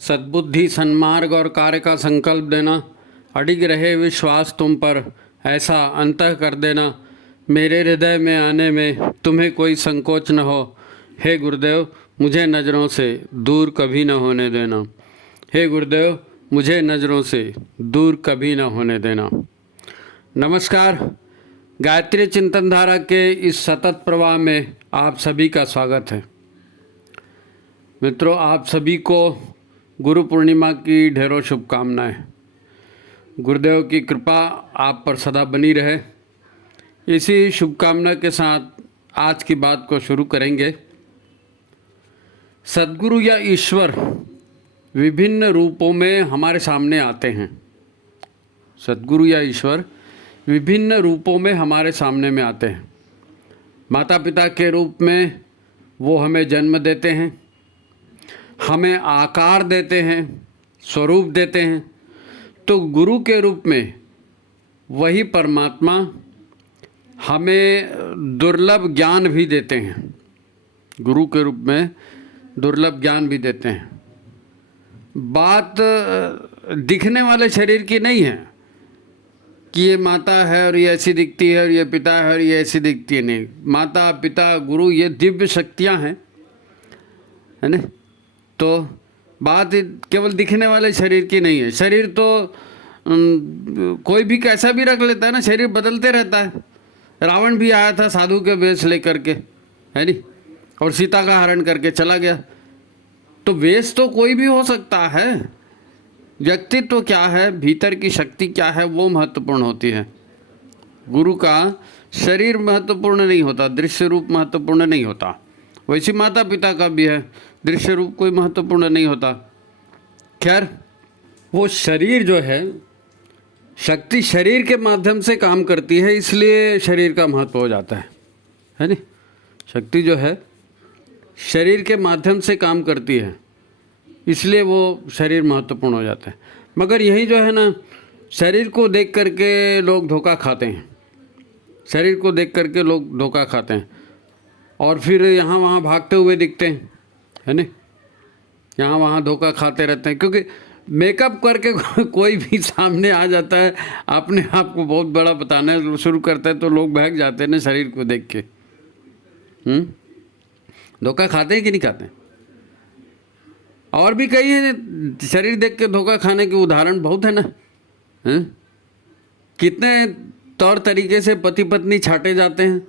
सद्बुद्धि, सन्मार्ग और कार्य का संकल्प देना, अडिग रहे विश्वास तुम पर, ऐसा अंतः कर देना, मेरे हृदय में आने में तुम्हें कोई संकोच न हो। हे गुरुदेव, मुझे नज़रों से दूर कभी न होने देना। हे गुरुदेव, मुझे नज़रों से दूर कभी न होने देना। नमस्कार, गायत्री चिंतन धारा के इस सतत प्रवाह में आप सभी का स्वागत है। मित्रों, आप सभी को गुरु पूर्णिमा की ढेरों शुभकामनाएं। गुरुदेव की कृपा आप पर सदा बनी रहे। इसी शुभकामना के साथ आज की बात को शुरू करेंगे। सद्गुरु या ईश्वर विभिन्न रूपों में हमारे सामने आते हैं। सद्गुरु या ईश्वर विभिन्न रूपों में हमारे सामने में आते हैं। माता पिता के रूप में वो हमें जन्म देते हैं, हमें आकार देते हैं, स्वरूप देते हैं। तो गुरु के रूप में वही परमात्मा हमें दुर्लभ ज्ञान भी देते हैं। गुरु के रूप में दुर्लभ ज्ञान भी देते हैं। बात दिखने वाले शरीर की नहीं है कि ये माता है और ये ऐसी दिखती है और ये पिता है और ये ऐसी दिखती है। नहीं, माता पिता गुरु ये दिव्य शक्तियाँ हैं, है ना। तो बात केवल दिखने वाले शरीर की नहीं है। शरीर तो कोई भी कैसा भी रख लेता है ना, शरीर बदलते रहता है। रावण भी आया था साधु के वेश लेकर के, है नी, और सीता का हरण करके चला गया। तो वेश तो कोई भी हो सकता है, व्यक्तित्व क्या है, भीतर की शक्ति क्या है, वो महत्वपूर्ण होती है। गुरु का शरीर महत्वपूर्ण नहीं होता, दृश्य रूप महत्वपूर्ण नहीं होता। वैसे माता पिता का भी है, दृश्य रूप कोई महत्वपूर्ण नहीं होता। खैर, वो शरीर जो है, शक्ति शरीर के माध्यम से काम करती है, इसलिए शरीर का महत्व हो जाता है नी। शक्ति जो है शरीर के माध्यम से काम करती है, इसलिए वो शरीर महत्वपूर्ण हो जाता है। मगर यही जो है ना, शरीर को देख करके लोग धोखा खाते हैं। शरीर को देख करके लोग धोखा खाते हैं और फिर यहाँ वहाँ भागते हुए दिखते हैं, है ना। यहाँ वहाँ धोखा खाते रहते हैं, क्योंकि मेकअप करके कोई भी सामने आ जाता है, अपने आप को बहुत बड़ा बताना शुरू करता है, तो लोग भाग जाते हैं ना शरीर को देख के। धोखा खाते हैं कि नहीं खाते? और भी कई हैं शरीर देख के धोखा खाने के उदाहरण बहुत है ना। कितने तौर तरीके से पति पत्नी छाटे जाते हैं।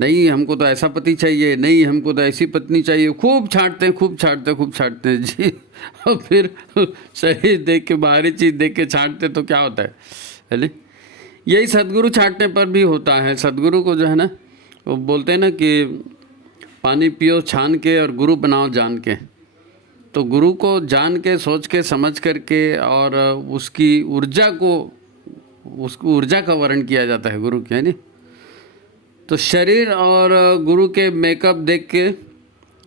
नहीं, हमको तो ऐसा पति चाहिए, नहीं हमको तो ऐसी पत्नी चाहिए। खूब छाटते हैं, खूब छाटते हैं, खूब छाटते हैं जी। और फिर शरीर देख के, बाहरी चीज़ देख के छाटते तो क्या होता है ना। यही सदगुरु छाटने पर भी होता है। सदगुरु को जो है ना, वो बोलते हैं ना कि पानी पियो छान के और गुरु बनाओ जान के। तो गुरु को जान के, सोच के, समझ करके और उसकी ऊर्जा का वर्णन किया जाता है गुरु की, है नी। तो शरीर और गुरु के मेकअप देख के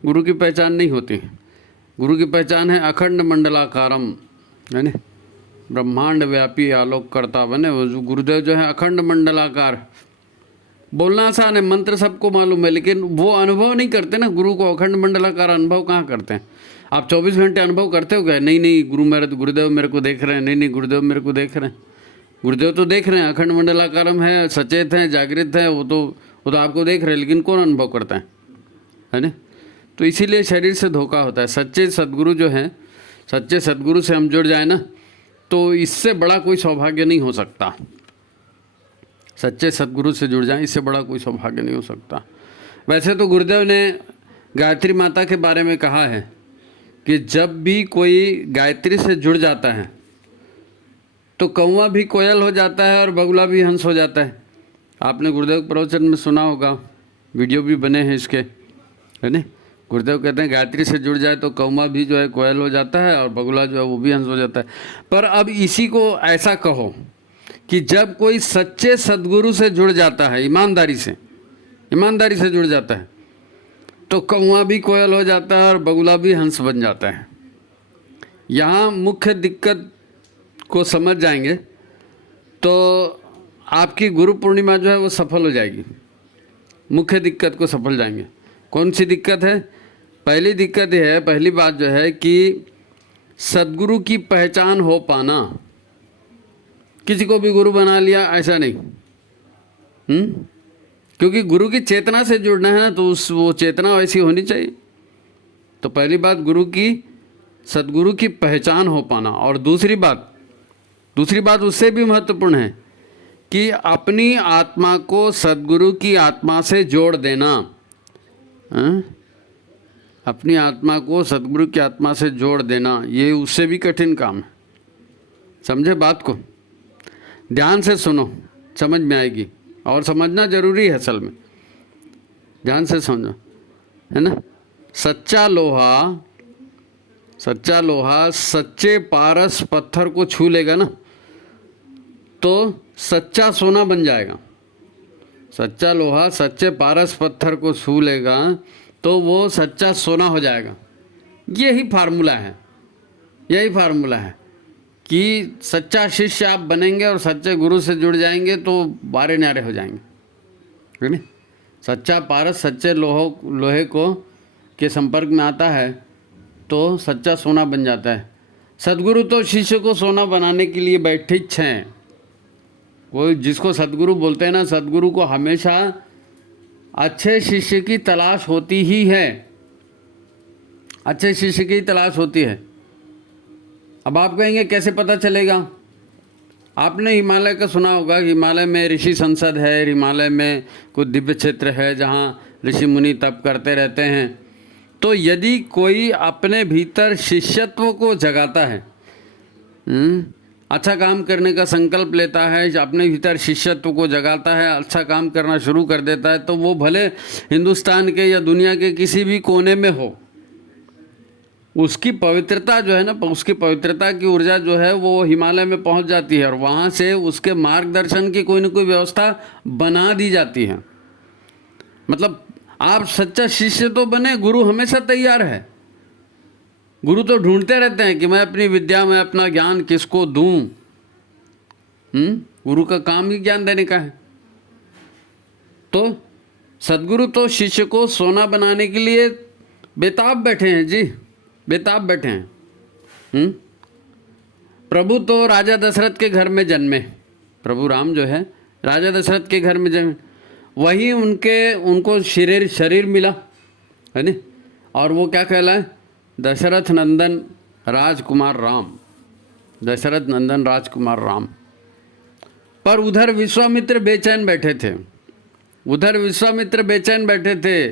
गुरु की पहचान नहीं होती। गुरु की पहचान है अखंड मंडलाकारम, है ना, ब्रह्मांड व्यापी आलोक करता बने। वो गुरुदेव जो है अखंड मंडलाकार। बोलना आसान है, मंत्र सबको मालूम है, लेकिन वो अनुभव नहीं करते ना। गुरु को अखंड मंडलाकार अनुभव कहाँ करते हैं? आप 24 घंटे अनुभव करते हो क्या? नहीं, गुरुदेव मेरे को देख रहे हैं। नहीं, गुरुदेव मेरे को देख रहे हैं। गुरुदेव तो देख रहे हैं, अखंड मंडलाकारम है, सचेत हैं, जागृत है, वो तो आपको देख रहे हैं, लेकिन कौन अनुभव करता है ना। तो इसीलिए शरीर से धोखा होता है। सच्चे सद्गुरु जो हैं, सच्चे सद्गुरु से हम जुड़ जाए ना, तो इससे बड़ा कोई सौभाग्य नहीं हो सकता। सच्चे सद्गुरु से जुड़ जाए, इससे बड़ा कोई सौभाग्य नहीं हो सकता। वैसे तो गुरुदेव ने गायत्री माता के बारे में कहा है कि जब भी कोई गायत्री से जुड़ जाता है तो कौवा भी कोयल हो जाता है और बगुला भी हंस हो जाता है। आपने गुरुदेव के प्रवचन में सुना होगा, वीडियो भी बने हैं इसके, है ना। गुरुदेव कहते हैं गायत्री से जुड़ जाए तो कौवा भी जो है कोयल हो जाता है और बगुला जो है वो भी हंस हो जाता है। पर अब इसी को ऐसा कहो कि जब कोई सच्चे सद्गुरु से जुड़ जाता है, ईमानदारी से जुड़ जाता है, तो कौवा भी कोयल हो जाता है और बगुला भी हंस बन जाता है। यहाँ मुख्य दिक्कत को समझ जाएंगे तो आपकी गुरु पूर्णिमा जो है वो सफल हो जाएगी। मुख्य दिक्कत को सफल जाएंगे। कौन सी दिक्कत है? पहली दिक्कत यह है, पहली बात जो है कि सद्गुरु की पहचान हो पाना। किसी को भी गुरु बना लिया ऐसा नहीं। क्योंकि गुरु की चेतना से जुड़ना है ना, तो वो चेतना वैसी होनी चाहिए। तो पहली बात गुरु की, सद्गुरु की पहचान हो पाना। और दूसरी बात उससे भी महत्वपूर्ण है कि अपनी आत्मा को सद्गुरु की आत्मा से जोड़ देना। अपनी आत्मा को सद्गुरु की आत्मा से जोड़ देना, ये उससे भी कठिन काम है। समझे बात को? ध्यान से सुनो, समझ में आएगी। और समझना जरूरी है असल में, ध्यान से समझो, है ना। सच्चा लोहा सच्चे पारस पत्थर को छू लेगा ना, तो सच्चा सोना बन जाएगा। सच्चा लोहा सच्चे पारस पत्थर को छू लेगा तो वो सच्चा सोना हो जाएगा। यही फार्मूला है कि सच्चा शिष्य आप बनेंगे और सच्चे गुरु से जुड़ जाएंगे तो बारे न्यारे हो जाएंगे, है ना। सच्चा पारस सच्चे लोहे को के संपर्क में आता है तो सच्चा सोना बन जाता है। सद्गुरु तो शिष्य को सोना बनाने के लिए बैठे हैं। वो जिसको सद्गुरु बोलते हैं ना, सद्गुरु को हमेशा अच्छे शिष्य की तलाश होती ही है। अच्छे शिष्य की तलाश होती है। अब आप कहेंगे कैसे पता चलेगा? आपने हिमालय का सुना होगा, हिमालय में ऋषि संसद है, हिमालय में कुछ दिव्य क्षेत्र है जहाँ ऋषि मुनि तप करते रहते हैं। तो यदि कोई अपने भीतर शिष्यत्व को जगाता है, अच्छा काम करने का संकल्प लेता है, अपने भीतर शिष्यत्व को जगाता है, अच्छा काम करना शुरू कर देता है, तो वो भले हिंदुस्तान के या दुनिया के किसी भी कोने में हो, उसकी पवित्रता जो है ना, उसकी पवित्रता की ऊर्जा जो है वो हिमालय में पहुंच जाती है और वहाँ से उसके मार्गदर्शन की कोई न कोई व्यवस्था बना दी जाती है। मतलब आप सच्चा शिष्य तो बने, गुरु हमेशा तैयार है। गुरु तो ढूंढते रहते हैं कि मैं अपनी विद्या में अपना ज्ञान किसको दूं। गुरु का काम ही ज्ञान देने का है। तो सद्गुरु तो शिष्य को सोना बनाने के लिए बेताब बैठे हैं जी, बेताब बैठे हैं। प्रभु तो राजा दशरथ के घर में जन्मे, प्रभु राम जो है राजा दशरथ के घर में जन्मे, वही उनको शरीर मिला, है ना। और वो क्या कहलाए? दशरथ नंदन राजकुमार राम, दशरथ नंदन राजकुमार राम। पर उधर विश्वामित्र बेचैन बैठे थे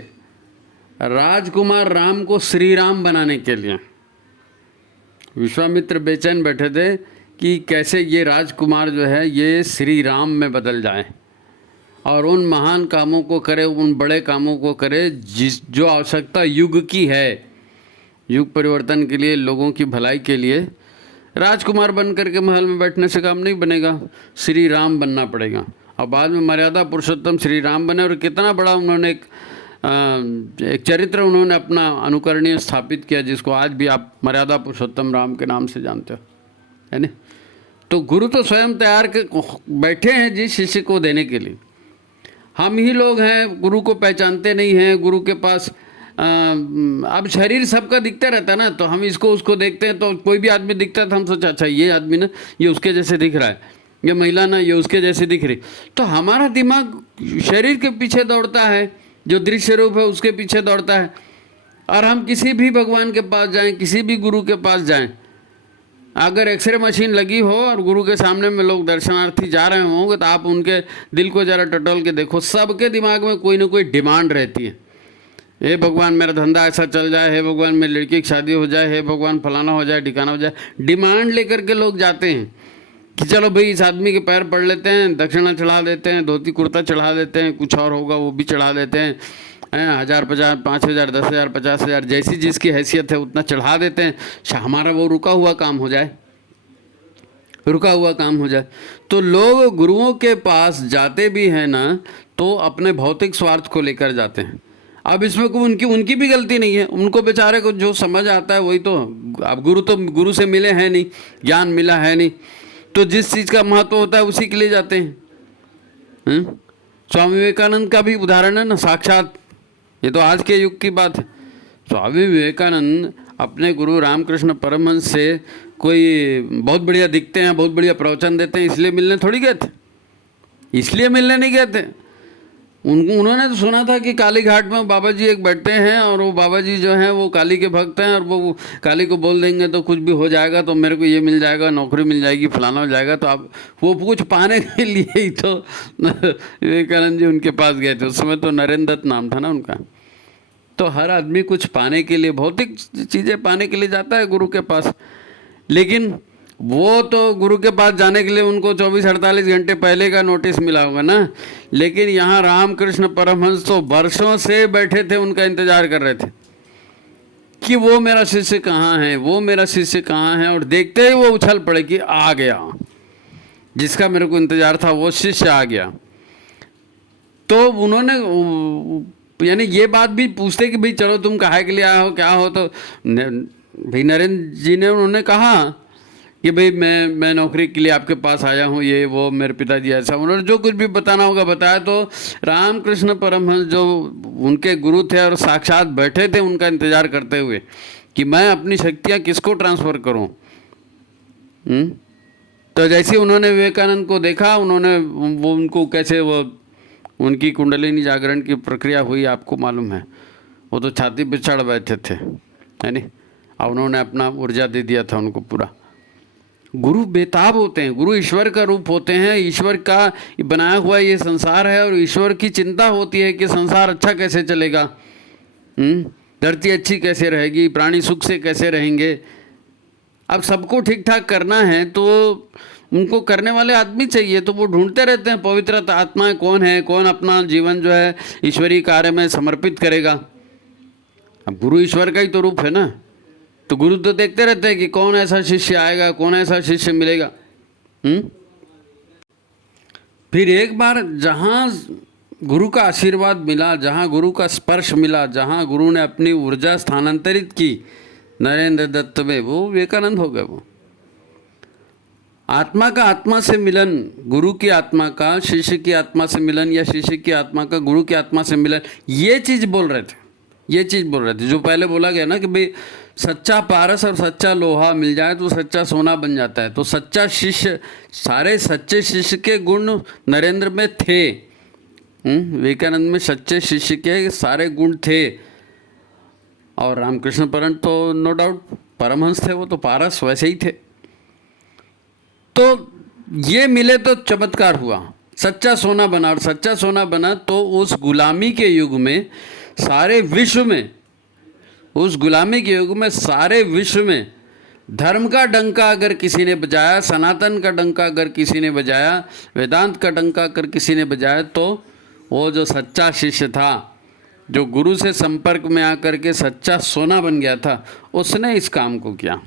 राजकुमार राम को श्री राम बनाने के लिए। विश्वामित्र बेचैन बैठे थे कि कैसे ये राजकुमार जो है ये श्री राम में बदल जाए और उन महान कामों को करे, उन बड़े कामों को करे जो आवश्यकता युग की है। युग परिवर्तन के लिए, लोगों की भलाई के लिए राजकुमार बन करके महल में बैठने से काम नहीं बनेगा, श्री राम बनना पड़ेगा। और बाद में मर्यादा पुरुषोत्तम श्री राम बने और कितना बड़ा उन्होंने एक चरित्र उन्होंने अपना अनुकरणीय स्थापित किया, जिसको आज भी आप मर्यादा पुरुषोत्तम राम के नाम से जानते हो, है ना। तो गुरु तो स्वयं तैयार के बैठे हैं जी शिष्य को देने के लिए। हम ही लोग हैं गुरु को पहचानते नहीं हैं। गुरु के पास अब शरीर सबका दिखता रहता है ना, तो हम इसको उसको देखते हैं। तो कोई भी आदमी दिखता है तो हम सोचा अच्छा ये आदमी ना ये उसके जैसे दिख रहा है, ये महिला ना ये उसके जैसे दिख रही। तो हमारा दिमाग शरीर के पीछे दौड़ता है, जो दृश्य रूप है उसके पीछे दौड़ता है। और हम किसी भी भगवान के पास जाएं, किसी भी गुरु के पास जाएं, अगर एक्सरे मशीन लगी हो और गुरु के सामने में लोग दर्शनार्थी जा रहे होंगे तो आप उनके दिल को ज़रा टटोल के देखो, सबके दिमाग में कोई ना कोई डिमांड रहती है। हे भगवान मेरा धंधा ऐसा चल जाए, हे भगवान मेरी लड़की की शादी हो जाए, हे भगवान फलाना हो जाए ठिकाना हो जाए। डिमांड लेकर के लोग जाते हैं कि चलो भाई इस आदमी के पैर पड़ लेते हैं, दक्षिणा चढ़ा देते हैं, धोती कुर्ता चढ़ा देते हैं, कुछ और होगा वो भी चढ़ा देते हैं, 1000 50 5000 10,000 50,000 जैसी जिसकी हैसियत है उतना चढ़ा देते हैं। हमारा वो रुका हुआ काम हो जाए। तो लोग गुरुओं के पास जाते भी हैं ना तो अपने भौतिक स्वार्थ को लेकर जाते हैं। अब इसमें कोई उनकी भी गलती नहीं है, उनको बेचारे को जो समझ आता है वही तो। अब गुरु से मिले हैं नहीं, ज्ञान मिला है नहीं, तो जिस चीज़ का महत्व होता है उसी के लिए जाते हैं। स्वामी विवेकानंद का भी उदाहरण है ना, साक्षात। ये तो आज के युग की बात है। स्वामी विवेकानंद अपने गुरु रामकृष्ण परमहंस से कोई बहुत बढ़िया दिखते हैं, बहुत बढ़िया प्रवचन देते हैं, इसलिए मिलने थोड़ी गए थे, इसलिए मिलने नहीं गए थे। उन्होंने तो सुना था कि काली घाट में बाबा जी एक बैठते हैं और वो बाबा जी जो हैं वो काली के भक्त हैं, और वो काली को बोल देंगे तो कुछ भी हो जाएगा, तो मेरे को ये मिल जाएगा, नौकरी मिल जाएगी, फलाना हो जाएगा। तो आप वो कुछ पाने के लिए ही तो विवेकानंद जी उनके पास गए थे। उस समय तो नरेंद्र दत्त नाम था ना उनका। तो हर आदमी कुछ पाने के लिए, भौतिक चीज़ें पाने के लिए जाता है गुरु के पास, लेकिन वो तो गुरु के पास जाने के लिए उनको 24-48 घंटे पहले का नोटिस मिला होगा ना। लेकिन यहाँ रामकृष्ण परमहंस तो वर्षों से बैठे थे, उनका इंतजार कर रहे थे कि वो मेरा शिष्य कहाँ है, वो मेरा शिष्य कहाँ है। और देखते ही वो उछल पड़े कि आ गया, जिसका मेरे को इंतजार था वो शिष्य आ गया। तो उन्होंने यानी ये बात भी पूछते कि भाई चलो तुम काहे के लिए आए हो, क्या हो, तो भाई नरेंद्र जी ने उन्होंने कहा कि भाई मैं नौकरी के लिए आपके पास आया हूँ, ये वो मेरे पिताजी ऐसा, उन्होंने जो कुछ भी बताना होगा बताया। तो रामकृष्ण परमहंस जो उनके गुरु थे और साक्षात बैठे थे उनका इंतजार करते हुए कि मैं अपनी शक्तियाँ किसको ट्रांसफ़र करूँ। तो जैसे उन्होंने विवेकानंद को देखा, उन्होंने वो उनको कैसे वो उनकी कुंडलिनी जागरण की प्रक्रिया हुई आपको मालूम है। वो तो छाती पे चढ़ बैठे थे, है नहीं, और उन्होंने अपना ऊर्जा दे दिया था उनको पूरा। गुरु बेताब होते हैं, गुरु ईश्वर का रूप होते हैं, ईश्वर का बनाया हुआ ये संसार है और ईश्वर की चिंता होती है कि संसार अच्छा कैसे चलेगा, धरती अच्छी कैसे रहेगी, प्राणी सुख से कैसे रहेंगे। अब सबको ठीक ठाक करना है तो उनको करने वाले आदमी चाहिए, तो वो ढूंढते रहते हैं पवित्र आत्माएं कौन है, कौन अपना जीवन जो है ईश्वरीय कार्य में समर्पित करेगा। अब गुरु ईश्वर का ही तो रूप है ना, तो गुरु तो देखते रहते हैं कि कौन ऐसा शिष्य आएगा, कौन ऐसा शिष्य मिलेगा। फिर एक बार जहाँ गुरु का आशीर्वाद मिला, जहाँ गुरु का स्पर्श मिला, जहाँ गुरु ने अपनी ऊर्जा स्थानांतरित की नरेंद्र दत्त में, वो विवेकानंद हो गए। वो आत्मा का आत्मा से मिलन, गुरु की आत्मा का शिष्य की आत्मा से मिलन, या शिष्य की आत्मा का गुरु की आत्मा से मिलन, ये चीज़ बोल रहे थे, ये चीज़ बोल रहे थे। जो पहले बोला गया ना कि भाई सच्चा पारस और सच्चा लोहा मिल जाए तो सच्चा सोना बन जाता है। तो सच्चा शिष्य, सारे सच्चे शिष्य के गुण नरेंद्र में थे, विवेकानंद में सच्चे शिष्य के सारे गुण थे। और रामकृष्ण परमहंस तो नो डाउट परमहंस थे, वो तो पारस वैसे ही थे। तो ये मिले तो चमत्कार हुआ, सच्चा सोना बना। और सच्चा सोना बना तो उस गुलामी के युग में सारे विश्व में, उस गुलामी के युग में सारे विश्व में धर्म का डंका अगर किसी ने बजाया, सनातन का डंका अगर किसी ने बजाया, वेदांत का डंका अगर किसी ने बजाया, तो वो जो सच्चा शिष्य था, जो गुरु से संपर्क में आकर के सच्चा सोना बन गया था, उसने इस काम को किया,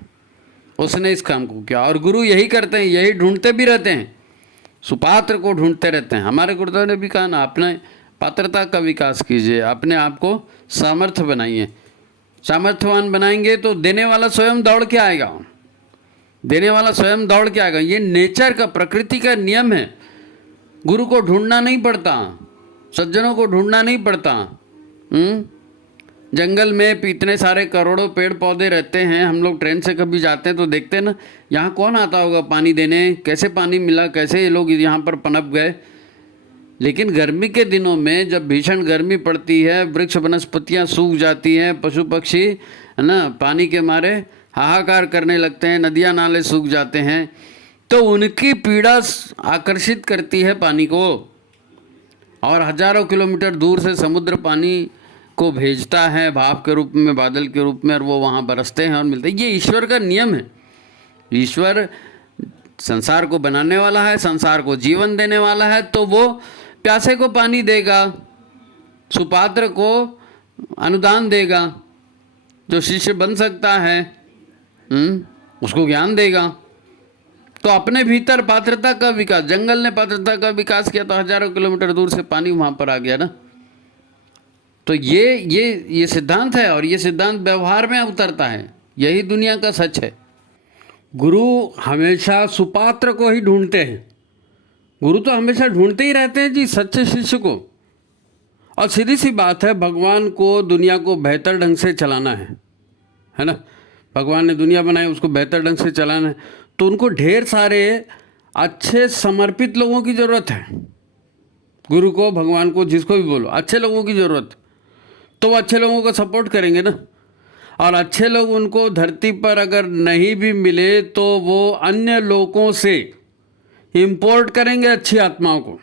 उसने इस काम को किया। और गुरु यही करते हैं, यही ढूंढते भी रहते हैं, सुपात्र को ढूंढते रहते हैं। हमारे गुरुदेव ने भी कहा ना, अपने पात्रता का विकास कीजिए, अपने आप को सामर्थ्य बनाइए। सामर्थ्यवान बनाएंगे तो देने वाला स्वयं दौड़ के आएगा, देने वाला स्वयं दौड़ के आएगा। ये नेचर का, प्रकृति का नियम है। गुरु को ढूंढना नहीं पड़ता, सज्जनों को ढूंढना नहीं पड़ता। जंगल में इतने सारे करोड़ों पेड़ पौधे रहते हैं, हम लोग ट्रेन से कभी जाते हैं तो देखते हैं ना, यहाँ कौन आता होगा पानी देने, कैसे पानी मिला, कैसे ये लोग यहाँ पर पनप गए। लेकिन गर्मी के दिनों में जब भीषण गर्मी पड़ती है, वृक्ष वनस्पतियाँ सूख जाती हैं, पशु पक्षी है ना पानी के मारे हाहाकार करने लगते हैं, नदियाँ नाले सूख जाते हैं, तो उनकी पीड़ा आकर्षित करती है पानी को, और हजारों किलोमीटर दूर से समुद्र पानी को भेजता है भाप के रूप में, बादल के रूप में, और वो वहाँ बरसते हैं और मिलते हैं। ये ईश्वर का नियम है। ईश्वर संसार को बनाने वाला है, संसार को जीवन देने वाला है, तो वो प्यासे को पानी देगा, सुपात्र को अनुदान देगा, जो शिष्य बन सकता है उसको ज्ञान देगा। तो अपने भीतर पात्रता का विकास, जंगल ने पात्रता का विकास किया तो हजारों किलोमीटर दूर से पानी वहाँ पर आ गया ना। तो ये सिद्धांत है, और ये सिद्धांत व्यवहार में उतरता है, यही दुनिया का सच है। गुरु हमेशा सुपात्र को ही ढूंढते हैं, गुरु तो हमेशा ढूंढते ही रहते हैं जी सच्चे शिष्य को। और सीधी सी बात है, भगवान को, दुनिया को बेहतर ढंग से चलाना है ना। भगवान ने दुनिया बनाई, उसको बेहतर ढंग से चलाना है, तो उनको ढेर सारे अच्छे समर्पित लोगों की ज़रूरत है। गुरु को, भगवान को, जिसको भी बोलो, अच्छे लोगों की ज़रूरत, तो वो अच्छे लोगों को सपोर्ट करेंगे ना। और अच्छे लोग उनको धरती पर अगर नहीं भी मिले तो वो अन्य लोगों से इंपोर्ट करेंगे अच्छी आत्माओं को,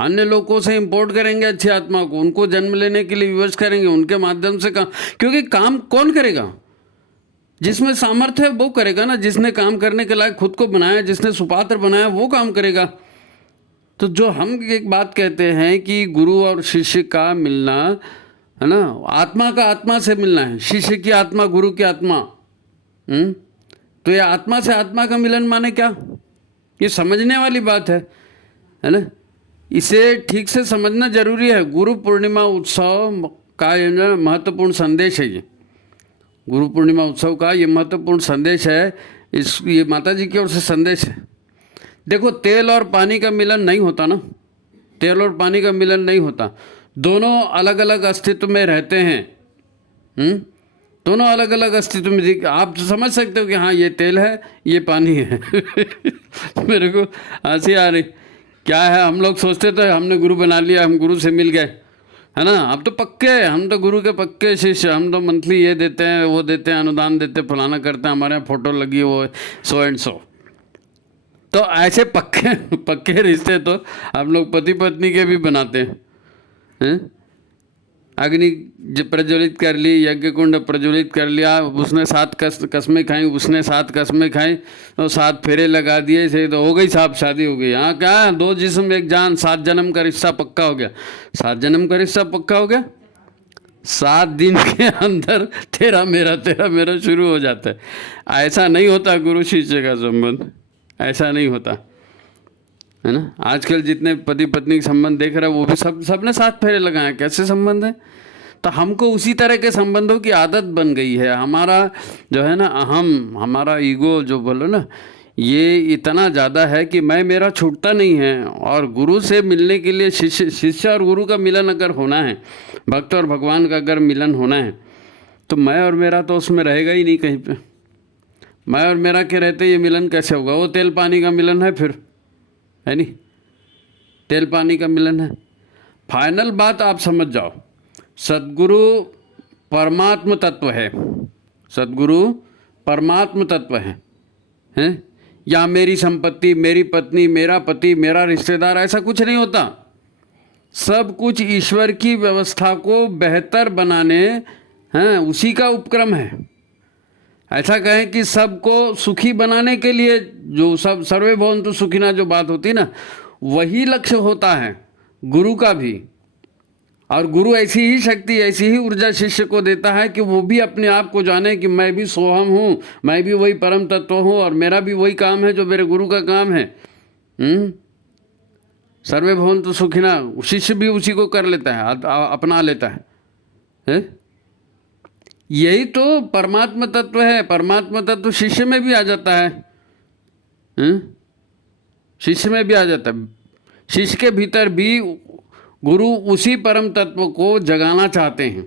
अन्य लोगों से इंपोर्ट करेंगे अच्छी आत्माओं को, उनको जन्म लेने के लिए विवश करेंगे, उनके माध्यम से काम। क्योंकि काम कौन करेगा? जिसमें सामर्थ्य है वो करेगा ना, जिसने काम करने के लायक खुद को बनाया, जिसने सुपात्र बनाया, वो काम करेगा। तो जो हम एक बात कहते हैं कि गुरु और शिष्य का मिलना है ना, आत्मा का आत्मा से मिलना है, शिष्य की आत्मा गुरु की आत्मा। तो ये आत्मा से आत्मा का मिलन माने क्या? ये समझने वाली बात है ना, इसे ठीक से समझना जरूरी है। गुरु पूर्णिमा उत्सव का ये महत्वपूर्ण संदेश है। ये गुरु पूर्णिमा उत्सव का ये महत्वपूर्ण संदेश है, ये माता जी की ओर से संदेश है। देखो, तेल और पानी का मिलन नहीं होता ना, तेल और पानी का मिलन नहीं होता। दोनों अलग अलग अस्तित्व में रहते हैं। दोनों अलग अलग अस्तित्व में, आप तो समझ सकते हो कि हाँ ये तेल है, ये पानी है। मेरे को हंसी आ रही, क्या है, हम लोग सोचते थे हमने गुरु बना लिया, हम गुरु से मिल गए, है ना, अब तो पक्के, हम तो गुरु के पक्के शिष्य, हम तो मंथली ये देते हैं, वो देते हैं, अनुदान देते, फलाना करते हैं, हमारे यहाँ फोटो लगी, वो सो एंड सो। तो ऐसे पक्के रिश्ते तो हम लोग पति पत्नी के भी बनाते हैं। अग्नि प्रज्वलित कर ली, यज्ञ कुंड प्रज्वलित कर लिया, उसने 7 कस्में खाई, उसने 7 कस्में खाई, तो 7 फेरे लगा दिए, से तो हो गई साहब, शादी हो गई। हाँ, क्या 2 जिस्म 1 जान, 7 जन्म का रिश्ता पक्का हो गया। 7 जन्म का रिश्ता पक्का हो गया, 7 दिन के अंदर तेरा मेरा शुरू हो जाता है। ऐसा नहीं होता गुरु शिष्य का संबंध, ऐसा नहीं होता, है ना। आजकल जितने पति पत्नी के संबंध देख रहे हैं वो भी सबने 7 फेरे लगाए, कैसे संबंध है? तो हमको उसी तरह के संबंधों की आदत बन गई है। हमारा जो है ना अहम, हमारा ईगो जो बोलो ना, ये इतना ज़्यादा है कि मैं मेरा छूटता नहीं है। और गुरु से मिलने के लिए, शिष्य और गुरु का मिलन अगर होना है, भक्त और भगवान का अगर मिलन होना है, तो मैं और मेरा तो उसमें रहेगा ही नहीं कहीं पे। मैं और मेरा के रहते ये मिलन कैसे होगा? वो तेल पानी का मिलन है फिर, है नहीं, तेल पानी का मिलन है। फाइनल बात आप समझ जाओ, सद्गुरु परमात्म तत्व है, सद्गुरु परमात्म तत्व है, हैं? या मेरी संपत्ति, मेरी पत्नी, मेरा पति, मेरा रिश्तेदार, ऐसा कुछ नहीं होता। सब कुछ ईश्वर की व्यवस्था को बेहतर बनाने, हैं, उसी का उपक्रम है। ऐसा कहें कि सबको सुखी बनाने के लिए, जो सब सर्वे भवन्तु सुखिना जो बात होती ना, वही लक्ष्य होता है गुरु का भी। और गुरु ऐसी ही शक्ति, ऐसी ही ऊर्जा शिष्य को देता है कि वो भी अपने आप को जाने कि मैं भी सोहम हूँ, मैं भी वही परम तत्व हूँ, और मेरा भी वही काम है जो मेरे गुरु का काम है। सर्वे भवन्तु सुखिना, शिष्य भी उसी को कर लेता है, अपना लेता है। यही तो परमात्मा तत्व है। परमात्मा तत्व शिष्य में भी आ जाता है, शिष्य में भी आ जाता है। शिष्य के भीतर भी गुरु उसी परम तत्व को जगाना चाहते हैं,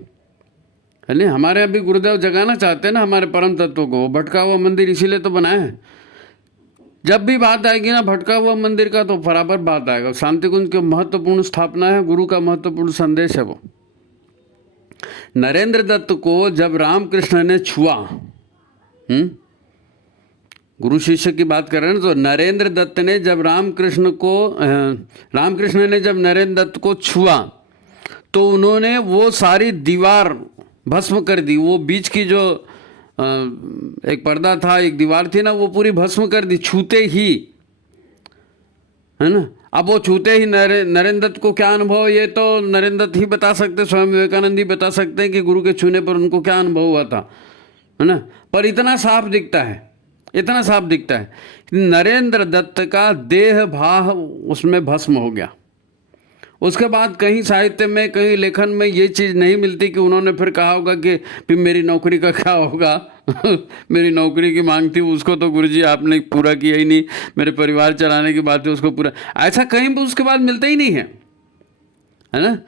है ना। हमारे यहाँ भी गुरुदेव जगाना चाहते हैं ना हमारे परम तत्व को। भटका हुआ मंदिर इसीलिए तो बनाया है। जब भी बात आएगी ना भटका हुआ मंदिर का, तो बराबर बात आएगा। शांति कुंज की महत्वपूर्ण स्थापना है, गुरु का महत्वपूर्ण संदेश है वो। नरेंद्र दत्त को जब रामकृष्ण ने छुआ, गुरु शिष्य की बात कर रहे हैं ना, तो नरेंद्र दत्त ने जब रामकृष्ण ने जब नरेंद्र दत्त को छुआ, तो उन्होंने वो सारी दीवार भस्म कर दी। वो बीच की जो एक पर्दा था, एक दीवार थी ना, वो पूरी भस्म कर दी छूते ही, है ना। अब वो छूते ही नरेंद्र दत्त को क्या अनुभव, ये तो नरेंद्र दत्त ही बता सकते, स्वयं विवेकानंद ही बता सकते हैं कि गुरु के छूने पर उनको क्या अनुभव हुआ था, है ना। पर इतना साफ दिखता है, इतना साफ दिखता है, नरेंद्र दत्त का देह भाव उसमें भस्म हो गया। उसके बाद कहीं साहित्य में, कहीं लेखन में ये चीज़ नहीं मिलती कि उन्होंने फिर कहा होगा कि फिर मेरी नौकरी का क्या होगा। मेरी नौकरी की मांग थी, उसको तो गुरुजी आपने पूरा किया ही नहीं, मेरे परिवार चलाने की बात है उसको पूरा, ऐसा कहीं भी उसके बाद मिलता ही नहीं है, है ना।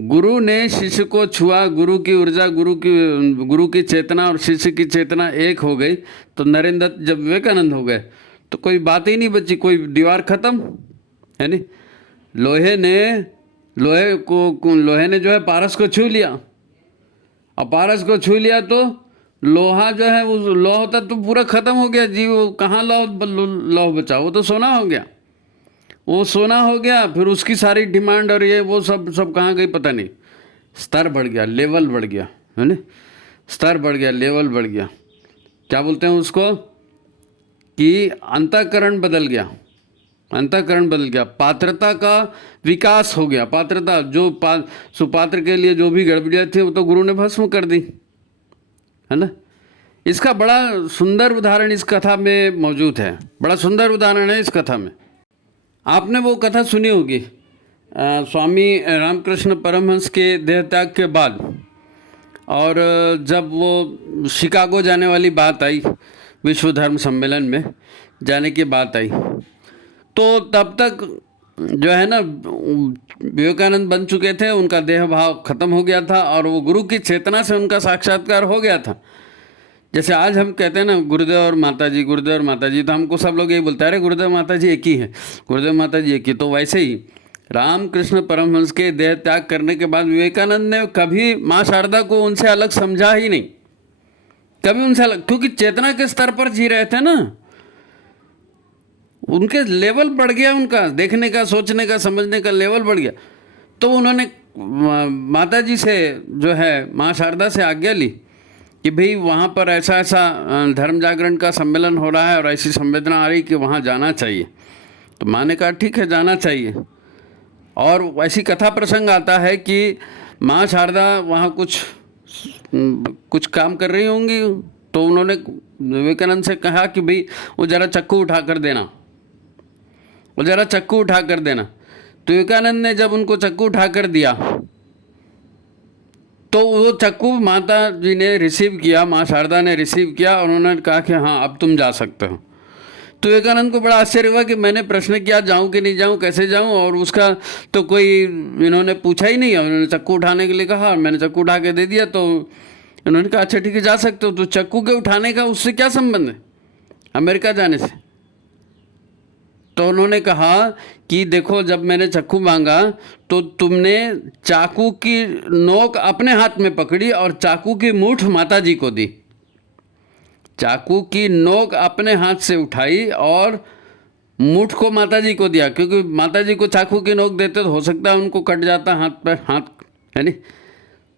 गुरु ने शिष्य को छुआ, गुरु की ऊर्जा, गुरु की चेतना और शिष्य की चेतना एक हो गई, तो नरेंद्र दत्त जब विवेकानंद हो गए तो कोई बात ही नहीं बची, कोई दीवार खत्म, है नहीं। लोहे ने जो है पारस को छू लिया, और पारस को छू लिया तो लोहा जो है, वो लौह होता तो पूरा खत्म हो गया जी। वो कहाँ लौह बचा, वो तो सोना हो गया, वो सोना हो गया। फिर उसकी सारी डिमांड और ये वो सब कहाँ गई पता नहीं। स्तर बढ़ गया, लेवल बढ़ गया, है ना, स्तर बढ़ गया, लेवल बढ़ गया। क्या बोलते हैं उसको कि अंतःकरण बदल गया, अंतःकरण बदल गया, पात्रता का विकास हो गया। पात्रता जो सुपात्र के लिए जो भी गड़बड़ियाँ थी वो तो गुरु ने भस्म कर दी, है ना। इसका बड़ा सुंदर उदाहरण इस कथा में मौजूद है, बड़ा सुंदर उदाहरण है इस कथा में। आपने वो कथा सुनी होगी स्वामी रामकृष्ण परमहंस के देहत्याग के बाद, और जब वो शिकागो जाने वाली बात आई, विश्व धर्म सम्मेलन में जाने की बात आई, तो तब तक जो है ना विवेकानंद बन चुके थे, उनका देह भाव खत्म हो गया था और वो गुरु की चेतना से उनका साक्षात्कार हो गया था। जैसे आज हम कहते हैं ना गुरुदेव और माताजी, गुरुदेव और माताजी, तो हमको सब लोग यही बोलते हैं, अरे गुरुदेव माताजी एक ही है, गुरुदेव माताजी एक ही। तो वैसे ही रामकृष्ण परमहंस के देह त्याग करने के बाद विवेकानंद ने कभी माँ शारदा को उनसे अलग समझा ही नहीं, कभी उनसे अलग, क्योंकि चेतना के स्तर पर जी रहे थे ना, उनके लेवल बढ़ गया, उनका देखने का, सोचने का, समझने का लेवल बढ़ गया। तो उन्होंने माता जी से जो है माँ शारदा से आज्ञा ली कि भाई वहाँ पर ऐसा ऐसा धर्म जागरण का सम्मेलन हो रहा है और ऐसी संवेदना आ रही कि वहाँ जाना चाहिए। तो माँ ने कहा ठीक है जाना चाहिए। और ऐसी कथा प्रसंग आता है कि माँ शारदा वहाँ कुछ काम कर रही होंगी, तो उन्होंने विवेकानंद से कहा कि भाई वो ज़रा चक्कू उठा कर देना, वो ज़रा चक्कू उठा कर देना। तो विवेकानंद ने जब उनको चक्कू उठा कर दिया तो वो चक्कू माता जी ने रिसीव किया, माँ शारदा ने रिसीव किया और उन्होंने कहा कि हाँ अब तुम जा सकते हो। तो विवेकानंद को बड़ा आश्चर्य हुआ कि मैंने प्रश्न किया जाऊँ कि नहीं जाऊँ, कैसे जाऊँ, और उसका तो कोई इन्होंने पूछा ही नहीं है। उन्होंने चक्कू उठाने के लिए कहा और मैंने चक्कू उठा के दे दिया। तो उन्होंने कहा अच्छा ठीक है जा सकते हो। तो चक्कू के उठाने का उससे क्या संबंध है अमेरिका जाने से? तो उन्होंने कहा कि देखो जब मैंने चक्कू मांगा तो तुमने चाकू की नोक अपने हाथ में पकड़ी और चाकू की मूठ माता जी को दी। चाकू की नोक अपने हाथ से उठाई और मूठ को माता जी को दिया, क्योंकि माता जी को चाकू की नोक देते तो हो सकता है उनको कट जाता हाथ पर, हाथ, है नहीं।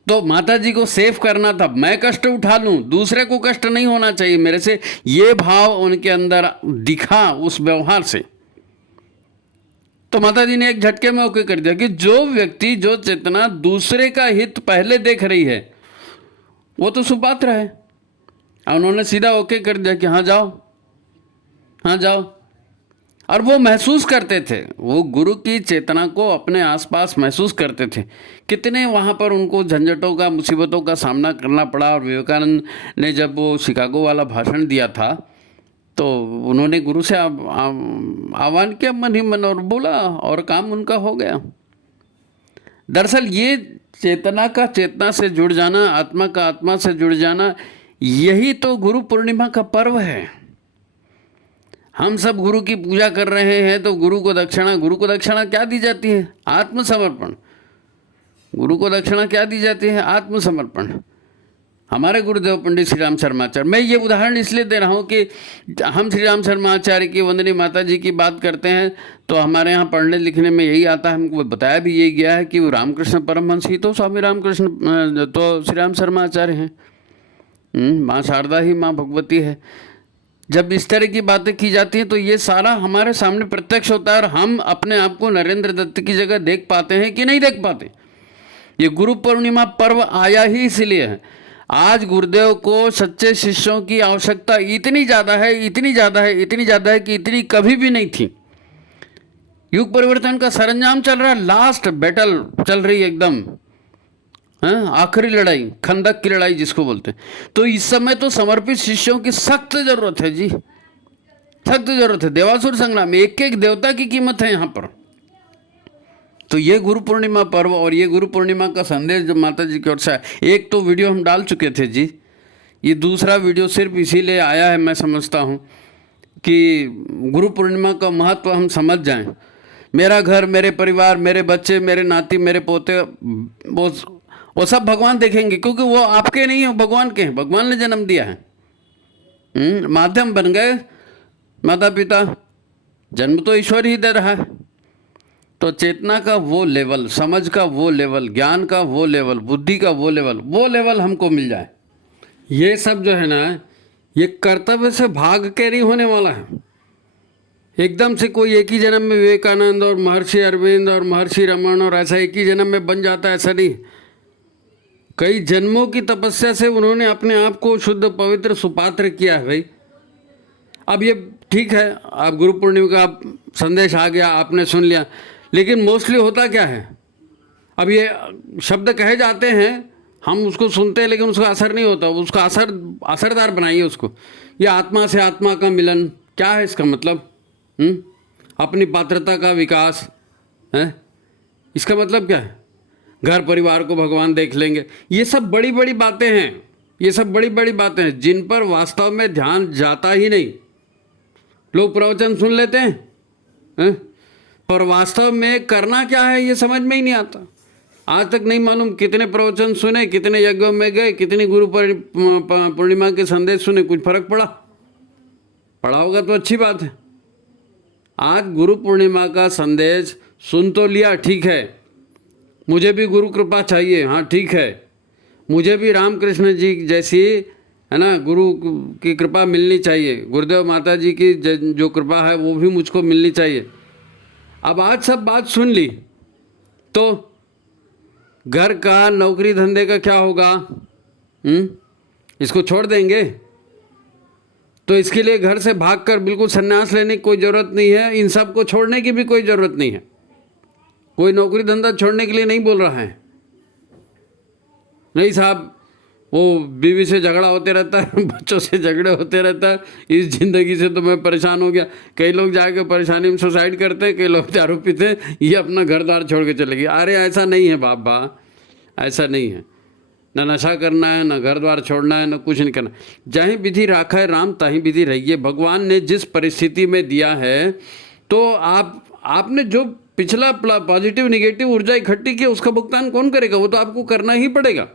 तो माता जी को सेफ करना था, मैं कष्ट उठा लूँ, दूसरे को कष्ट नहीं होना चाहिए मेरे से, ये भाव उनके अंदर दिखा उस व्यवहार से। तो माता जी ने एक झटके में ओके कर दिया कि जो व्यक्ति, जो चेतना दूसरे का हित पहले देख रही है वो तो सुपात्र है। और उन्होंने सीधा ओके कर दिया कि हाँ जाओ, हाँ जाओ। और वो महसूस करते थे, वो गुरु की चेतना को अपने आसपास महसूस करते थे। कितने वहाँ पर उनको झंझटों का, मुसीबतों का सामना करना पड़ा। और विवेकानंद ने जब वो शिकागो वाला भाषण दिया था तो उन्होंने गुरु से आह्वान किया मन ही मन और बोला और काम उनका हो गया। दरअसल ये चेतना का चेतना से जुड़ जाना, आत्मा का आत्मा से जुड़ जाना, यही तो गुरु पूर्णिमा का पर्व है। हम सब गुरु की पूजा कर रहे हैं तो गुरु को दक्षिणा क्या दी जाती है? आत्मसमर्पण। गुरु को दक्षिणा क्या दी जाती है? आत्मसमर्पण। हमारे गुरुदेव पंडित श्री राम शर्माचार्य, मैं ये उदाहरण इसलिए दे रहा हूँ कि हम श्री राम शर्माचार्य की वंदनीय माता जी की बात करते हैं तो हमारे यहाँ पढ़ने लिखने में यही आता है, हमको बताया भी यही गया है कि वो रामकृष्ण परमहंस ही तो स्वामी रामकृष्ण तो श्री राम शर्माचार्य हैं, माँ शारदा ही माँ भगवती है। जब इस तरह की बातें की जाती हैं तो ये सारा हमारे सामने प्रत्यक्ष होता है और हम अपने आप को नरेंद्र दत्त की जगह देख पाते हैं कि नहीं देख पाते। ये गुरु पूर्णिमा पर्व आया ही इसलिए है। आज गुरुदेव को सच्चे शिष्यों की आवश्यकता इतनी ज़्यादा है, इतनी ज़्यादा है, इतनी ज़्यादा है कि इतनी कभी भी नहीं थी। युग परिवर्तन का सरंजाम चल रहा है, लास्ट बैटल चल रही है एकदम, आखिरी लड़ाई, खंदक की लड़ाई जिसको बोलते हैं। तो इस समय तो समर्पित शिष्यों की सख्त जरूरत है जी, सख्त जरूरत है। देवासुर संग्राम में एक एक देवता की कीमत है यहाँ पर, तो ये गुरु पूर्णिमा पर्व और ये गुरु पूर्णिमा का संदेश जो माता जी की ओर से है, एक तो वीडियो हम डाल चुके थे जी, ये दूसरा वीडियो सिर्फ इसीलिए आया है, मैं समझता हूँ कि गुरु पूर्णिमा का महत्व हम समझ जाएं। मेरा घर, मेरे परिवार, मेरे बच्चे, मेरे नाती, मेरे पोते, वो सब भगवान देखेंगे, क्योंकि वो आपके नहीं है, भगवान के हैं, भगवान ने जन्म दिया है। माध्यम बन गए माता पिता, जन्म तो ईश्वर ही दे रहा है। तो चेतना का वो लेवल, समझ का वो लेवल, ज्ञान का वो लेवल, बुद्धि का वो लेवल हमको मिल जाए। ये सब जो है ना, ये कर्तव्य से भाग के नहीं होने वाला है। एकदम से कोई एक ही जन्म में विवेकानंद और महर्षि अरविंद और महर्षि रमन और ऐसा एक ही जन्म में बन जाता है, ऐसा नहीं। कई जन्मों की तपस्या से उन्होंने अपने आप को शुद्ध पवित्र सुपात्र किया है भाई। अब ये ठीक है, आप गुरु पूर्णिमा का संदेश आ गया, आपने सुन लिया, लेकिन मोस्टली होता क्या है, अब ये शब्द कहे जाते हैं, हम उसको सुनते हैं, लेकिन उसका असर नहीं होता। उसका असरदार बनाइए उसको। ये आत्मा से आत्मा का मिलन, क्या है इसका मतलब? अपनी पात्रता का विकास है, इसका मतलब क्या है? घर परिवार को भगवान देख लेंगे। ये सब बड़ी बड़ी बातें हैं, ये सब बड़ी बड़ी बातें हैं जिन पर वास्तव में ध्यान जाता ही नहीं। लोग प्रवचन सुन लेते हैं और वास्तव में करना क्या है ये समझ में ही नहीं आता। आज तक नहीं मालूम कितने प्रवचन सुने, कितने यज्ञों में गए, कितनी गुरु पूर्णिमा के संदेश सुने, कुछ फर्क पड़ा होगा तो अच्छी बात है। आज गुरु पूर्णिमा का संदेश सुन तो लिया, ठीक है, मुझे भी गुरु कृपा चाहिए, हाँ ठीक है, मुझे भी रामकृष्ण जी जैसी है ना गुरु की कृपा मिलनी चाहिए, गुरुदेव माता जी की जो कृपा है वो भी मुझको मिलनी चाहिए। अब आज सब बात सुन ली तो घर का, नौकरी धंधे का क्या होगा? इसको छोड़ देंगे? तो इसके लिए घर से भागकर बिल्कुल संन्यास लेने की कोई ज़रूरत नहीं है, इन सब को छोड़ने की भी कोई ज़रूरत नहीं है। कोई नौकरी धंधा छोड़ने के लिए नहीं बोल रहा है, नहीं साहब, वो बीवी से झगड़ा होते रहता है, बच्चों से झगड़े होते रहता है, इस ज़िंदगी से तो मैं परेशान हो गया। कई लोग जाके परेशानी में सुसाइड करते हैं, कई लोग दारू पीते हैं, ये अपना घर द्वार छोड़ के चले गए। अरे ऐसा नहीं है बाबा, ऐसा नहीं है। ना नशा करना है, ना घर द्वार छोड़ना है, ना कुछ नहीं करना। जहीं विधि राखा है राम तहीं विधि रहिए। भगवान ने जिस परिस्थिति में दिया है, तो आपने जो पिछला पॉजिटिव निगेटिव ऊर्जा इकट्ठी की, उसका भुगतान कौन करेगा? वो तो आपको करना ही पड़ेगा।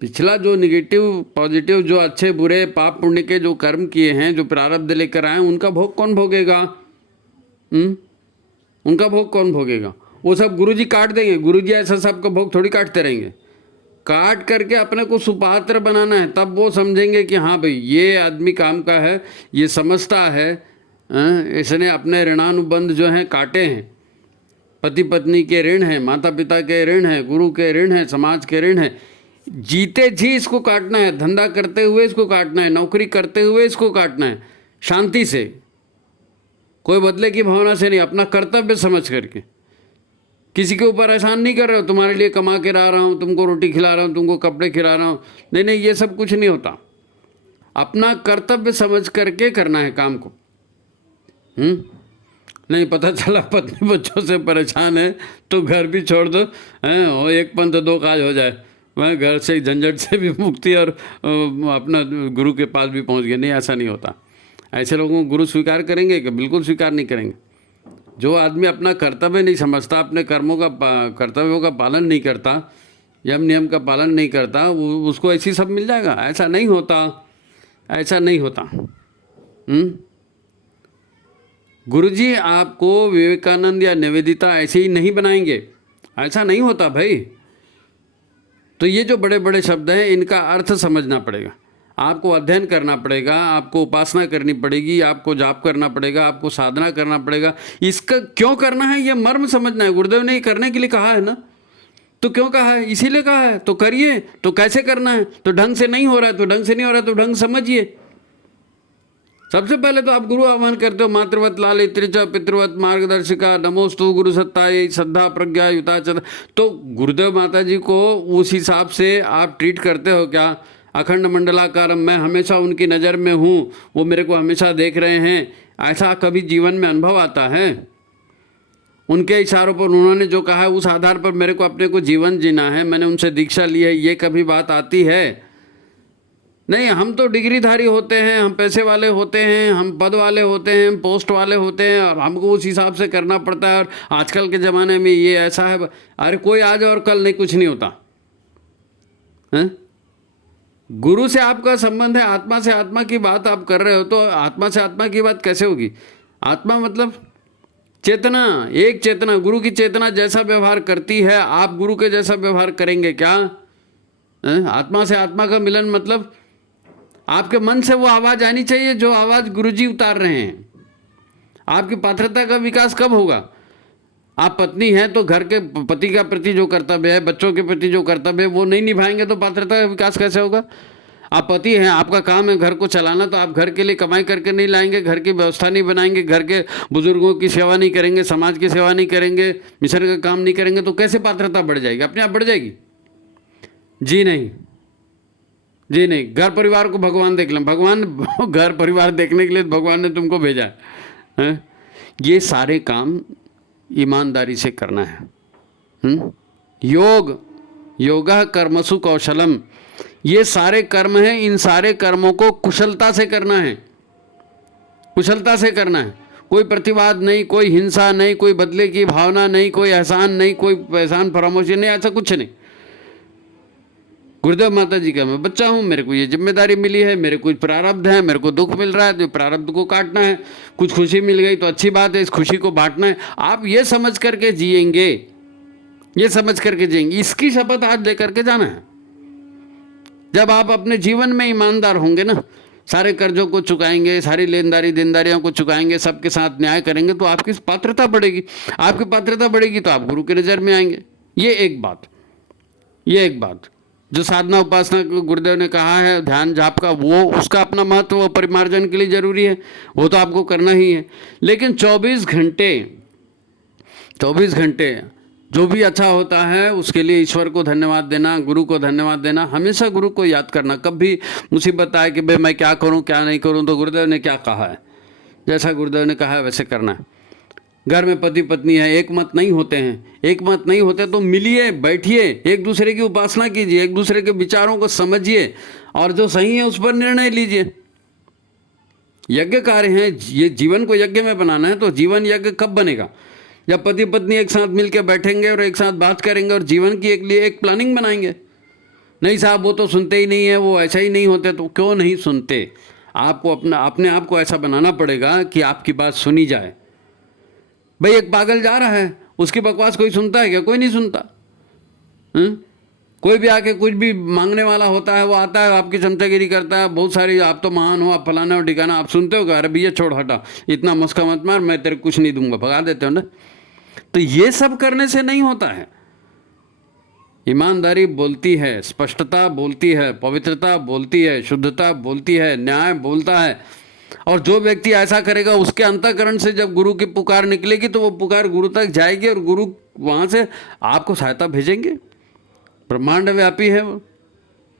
पिछला जो निगेटिव पॉजिटिव, जो अच्छे बुरे पाप पुण्य के जो कर्म किए हैं, जो प्रारब्ध लेकर आए, उनका भोग कौन भोगेगा? उनका भोग कौन भोगेगा? वो सब गुरुजी काट देंगे। गुरुजी ऐसा सबका भोग थोड़ी काटते रहेंगे। काट करके अपने को सुपात्र बनाना है, तब वो समझेंगे कि हाँ भाई ये आदमी काम का है, ये समझता है, इसने अपने ऋणानुबंध जो हैं काटे हैं। पति पत्नी के ऋण हैं, माता पिता के ऋण हैं, गुरु के ऋण हैं, समाज के ऋण हैं। जीते जी इसको काटना है, धंधा करते हुए इसको काटना है, नौकरी करते हुए इसको काटना है, शांति से, कोई बदले की भावना से नहीं, अपना कर्तव्य समझ करके। किसी के ऊपर एहसान नहीं कर रहे हो, तुम्हारे लिए कमा के ला रहा हूँ, तुमको रोटी खिला रहा हूँ, तुमको कपड़े खिला रहा हूँ, नहीं नहीं, ये सब कुछ नहीं होता। अपना कर्तव्य समझ करके करना है काम को। नहीं पता चला पत्नी बच्चों से परेशान है तो घर भी छोड़ दो, हैं, एक पंथ दो काज हो जाए, वह घर से झंझट से भी मुक्ति और अपना गुरु के पास भी पहुंच गए। नहीं, ऐसा नहीं होता। ऐसे लोगों को गुरु स्वीकार करेंगे कि बिल्कुल स्वीकार नहीं करेंगे। जो आदमी अपना कर्तव्य नहीं समझता, अपने कर्तव्यों का पालन नहीं करता, यम नियम का पालन नहीं करता, उसको ऐसी सब मिल जाएगा? ऐसा नहीं होता, ऐसा नहीं होता। गुरुजी आपको विवेकानंद या निवेदिता ऐसे ही नहीं बनाएंगे, ऐसा नहीं होता भाई। तो ये जो बड़े बड़े शब्द हैं, इनका अर्थ समझना पड़ेगा, आपको अध्ययन करना पड़ेगा, आपको उपासना करनी पड़ेगी, आपको जाप करना पड़ेगा, आपको साधना करना पड़ेगा। इसका क्यों करना है ये मर्म समझना है। गुरुदेव ने करने के लिए कहा है ना, तो क्यों कहा है? इसीलिए कहा है, तो करिए। तो कैसे करना है? तो ढंग से नहीं हो रहा है, तो ढंग से नहीं हो रहा है, तो ढंग समझिए। सबसे पहले तो आप गुरु आह्वान करते हो, मातृवत लालित्रिच पितृवत मार्गदर्शिका नमोस्तु गुरु सत्ताय श्रद्धा प्रज्ञा युता चल। तो गुरुदेव माता जी को उस हिसाब से आप ट्रीट करते हो क्या? अखंड मंडलाकारम, मैं हमेशा उनकी नज़र में हूँ, वो मेरे को हमेशा देख रहे हैं, ऐसा कभी जीवन में अनुभव आता है? उनके इशारों पर उन्होंने जो कहा है उस आधार पर मेरे को अपने को जीवन जीना है, मैंने उनसे दीक्षा ली है, ये कभी बात आती है? नहीं। हम तो डिग्रीधारी होते हैं, हम पैसे वाले होते हैं, हम पद वाले होते हैं, हम पोस्ट वाले होते हैं, और हमको उस हिसाब से करना पड़ता है। और आजकल के ज़माने में ये ऐसा है, अरे कोई आज और कल नहीं, कुछ नहीं होता है। गुरु से आपका संबंध है, आत्मा से आत्मा की बात आप कर रहे हो, तो आत्मा से आत्मा की बात कैसे होगी? आत्मा मतलब चेतना, एक चेतना, गुरु की चेतना जैसा व्यवहार करती है, आप गुरु के जैसा व्यवहार करेंगे क्या? आत्मा से आत्मा का मिलन मतलब आपके मन से वो आवाज़ आनी चाहिए जो आवाज़ गुरुजी उतार रहे हैं। आपकी पात्रता का विकास कब होगा? आप पत्नी हैं तो घर के पति का प्रति जो कर्तव्य है, बच्चों के प्रति जो कर्तव्य है, वो नहीं निभाएंगे तो पात्रता का विकास कैसे होगा? आप पति हैं, आपका काम है घर को चलाना, तो आप घर के लिए कमाई करके नहीं लाएंगे, घर की व्यवस्था नहीं बनाएंगे, घर के बुजुर्गों की सेवा नहीं करेंगे, समाज की सेवा नहीं करेंगे, मिशन का काम नहीं करेंगे, तो कैसे पात्रता बढ़ जाएगी? अपने आप बढ़ जाएगी? जी नहीं, जी नहीं। घर परिवार को भगवान देख लें, भगवान घर परिवार देखने के लिए भगवान ने तुमको भेजा है। ये सारे काम ईमानदारी से करना है। योग, योगा कर्मसु कौशलम, ये सारे कर्म हैं, इन सारे कर्मों को कुशलता से करना है, कुशलता से करना है। कोई प्रतिवाद नहीं, कोई हिंसा नहीं, कोई बदले की भावना नहीं, कोई एहसान नहीं, कोई एहसान फरामोशी नहीं, ऐसा कुछ नहीं। गुरुदेव माता जी का मैं बच्चा हूँ, मेरे को ये जिम्मेदारी मिली है, मेरे कुछ प्रारब्ध है, मेरे को दुख मिल रहा है, तो प्रारब्ध को काटना है। कुछ खुशी मिल गई तो अच्छी बात है, इस खुशी को बांटना है। आप ये समझ करके जिएंगे, ये समझ करके जिएंगे, इसकी शपथ आज लेकर के जाना है। जब आप अपने जीवन में ईमानदार होंगे ना, सारे कर्जों को चुकाएंगे, सारी लेनदारी देनदारियों को चुकाएंगे, सबके साथ न्याय करेंगे, तो आपकी पात्रता बढ़ेगी। आपकी पात्रता बढ़ेगी तो आप गुरु की नज़र में आएंगे। ये एक बात, ये एक बात जो साधना उपासना गुरुदेव ने कहा है, ध्यान जाप का, वो उसका अपना महत्व, वो परिमार्जन के लिए जरूरी है, वो तो आपको करना ही है। लेकिन 24 घंटे जो भी अच्छा होता है उसके लिए ईश्वर को धन्यवाद देना, गुरु को धन्यवाद देना, हमेशा गुरु को याद करना। कभी मुसीबत आए कि भाई मैं क्या करूं क्या नहीं करूं, तो गुरुदेव ने क्या कहा है, जैसा गुरुदेव ने कहा है वैसे करना है। घर में पति पत्नी है, एक मत नहीं होते हैं, एक मत नहीं होते तो मिलिए, बैठिए, एक दूसरे की उपासना कीजिए, एक दूसरे के विचारों को समझिए और जो सही है उस पर निर्णय लीजिए। यज्ञ कार्य है, ये जीवन को यज्ञ में बनाना है, तो जीवन यज्ञ कब बनेगा? जब पति पत्नी एक साथ मिलकर बैठेंगे और एक साथ बात करेंगे और जीवन की एक प्लानिंग बनाएंगे। नहीं साहब वो तो सुनते ही नहीं है, वो ऐसा ही नहीं होते, तो क्यों नहीं सुनते? आपको अपने आप को ऐसा बनाना पड़ेगा कि आपकी बात सुनी जाए। भाई एक पागल जा रहा है, उसकी बकवास कोई सुनता है क्या? कोई नहीं सुनता। कोई भी आके कुछ भी मांगने वाला होता है, वो आता है आपकी चमचागिरी करता है, बहुत सारी, आप तो महान हो, आप फलाना और ठिकाना, आप सुनते हो क्या? अरे भैया छोड़, हटा, इतना मस्का मत मार, मैं तेरे कुछ नहीं दूंगा, भगा देते हो ना। तो ये सब करने से नहीं होता है। ईमानदारी बोलती है, स्पष्टता बोलती है, पवित्रता बोलती है, शुद्धता बोलती है, न्याय बोलता है। और जो व्यक्ति ऐसा करेगा उसके अंतःकरण से जब गुरु की पुकार निकलेगी तो वो पुकार गुरु तक जाएगी और गुरु वहाँ से आपको सहायता भेजेंगे। ब्रह्मांड व्यापी है वो,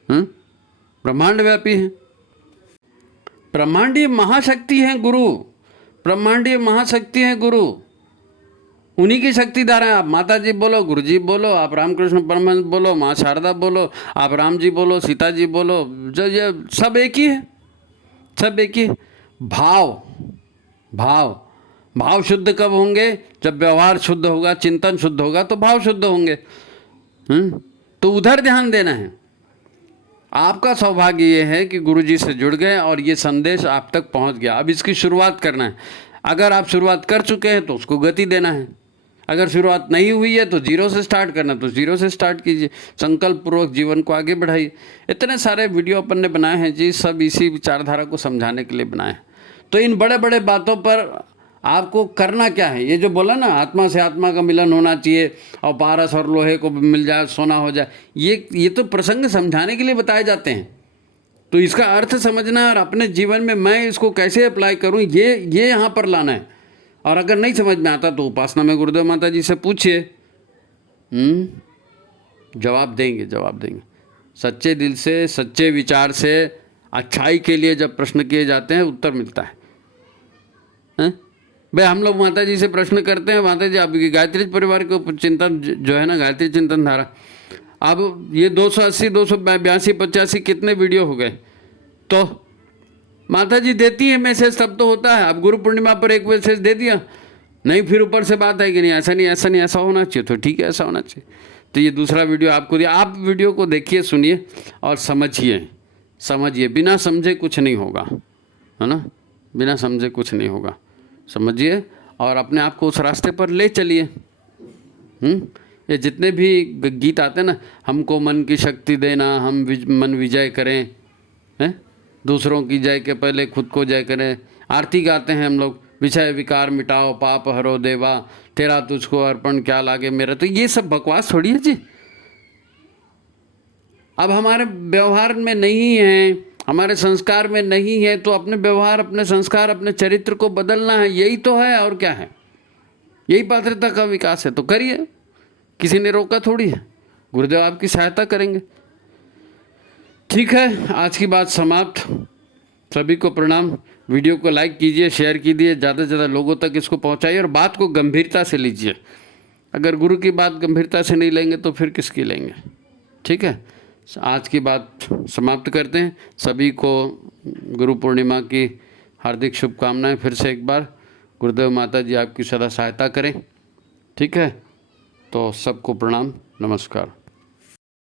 ब्रह्मांड व्यापी है, ब्रह्मांडीय महाशक्ति है गुरु, ब्रह्मांडीय महाशक्ति है गुरु, उन्हीं की शक्ति द्वारा। आप माता जी बोलो, गुरु जी बोलो, आप रामकृष्ण परमहंस बोलो, माँ शारदा बोलो, आप राम जी बोलो, सीता जी बोलो, जो ये सब एक ही है, सब एक ही। भाव भाव भाव शुद्ध कब होंगे? जब व्यवहार शुद्ध होगा, चिंतन शुद्ध होगा, तो भाव शुद्ध होंगे। तो उधर ध्यान देना है। आपका सौभाग्य ये है कि गुरुजी से जुड़ गए और ये संदेश आप तक पहुंच गया। अब इसकी शुरुआत करना है। अगर आप शुरुआत कर चुके हैं तो उसको गति देना है, अगर शुरुआत नहीं हुई है तो जीरो से स्टार्ट करना, तो जीरो से स्टार्ट कीजिए, संकल्प पूर्वक जीवन को आगे बढ़ाइए। इतने सारे वीडियो अपन ने बनाए हैं जी, सब इसी विचारधारा को समझाने के लिए बनाए हैं। तो इन बड़े बड़े बातों पर आपको करना क्या है? ये जो बोला ना, आत्मा से आत्मा का मिलन होना चाहिए और पारस और लोहे को मिल जाए, सोना हो जाए, ये तो प्रसंग समझाने के लिए बताए जाते हैं। तो इसका अर्थ समझना है और अपने जीवन में मैं इसको कैसे अप्लाई करूं, ये यहाँ पर लाना है। और अगर नहीं समझ में आता तो उपासना में गुरुदेव माता जी से पूछिए, जवाब देंगे, जवाब देंगे। सच्चे दिल से, सच्चे विचार से, अच्छाई के लिए जब प्रश्न किए जाते हैं उत्तर मिलता है। भाई हम लोग माता जी से प्रश्न करते हैं, माता जी आपकी गायत्री परिवार के ऊपर चिंतन जो है ना, गायत्री चिंतन धारा, अब ये 280 282 85 कितने वीडियो हो गए, तो माता जी देती है मैसेज तब तो होता है। अब गुरु पूर्णिमा पर एक मैसेज दे दिया, नहीं फिर ऊपर से बात है कि नहीं ऐसा नहीं ऐसा नहीं ऐसा होना चाहिए, तो ठीक है ऐसा होना चाहिए। तो ये दूसरा वीडियो आपको दिया, आप वीडियो को देखिए, सुनिए और समझिए। बिना समझे कुछ नहीं होगा, है ना, बिना समझे कुछ नहीं होगा। समझिए और अपने आप को उस रास्ते पर ले चलिए। ये जितने भी गीत आते हैं ना, हमको मन की शक्ति देना, हम मन विजय करें, हैं, दूसरों की जय के पहले खुद को जय करें। आरती गाते हैं हम लोग, विषय विकार मिटाओ पाप हरो देवा, तेरा तुझको अर्पण क्या लागे मेरा। तो ये सब बकवास थोड़ी है जी। अब हमारे व्यवहार में नहीं है, हमारे संस्कार में नहीं है, तो अपने व्यवहार, अपने संस्कार, अपने चरित्र को बदलना है, यही तो है और क्या है। यही पात्रता का विकास है, तो करिए, किसी ने रोका थोड़ी है। गुरुदेव आपकी सहायता करेंगे। ठीक है, आज की बात समाप्त। सभी को प्रणाम। वीडियो को लाइक कीजिए, शेयर कीजिए, ज़्यादा से ज़्यादा लोगों तक इसको पहुंचाइए और बात को गंभीरता से लीजिए। अगर गुरु की बात गंभीरता से नहीं लेंगे तो फिर किसकी लेंगे। ठीक है, आज की बात समाप्त करते हैं। सभी को गुरु पूर्णिमा की हार्दिक शुभकामनाएं। फिर से एक बार गुरुदेव माता जी आपकी सदा सहायता करें। ठीक है, तो सबको प्रणाम, नमस्कार।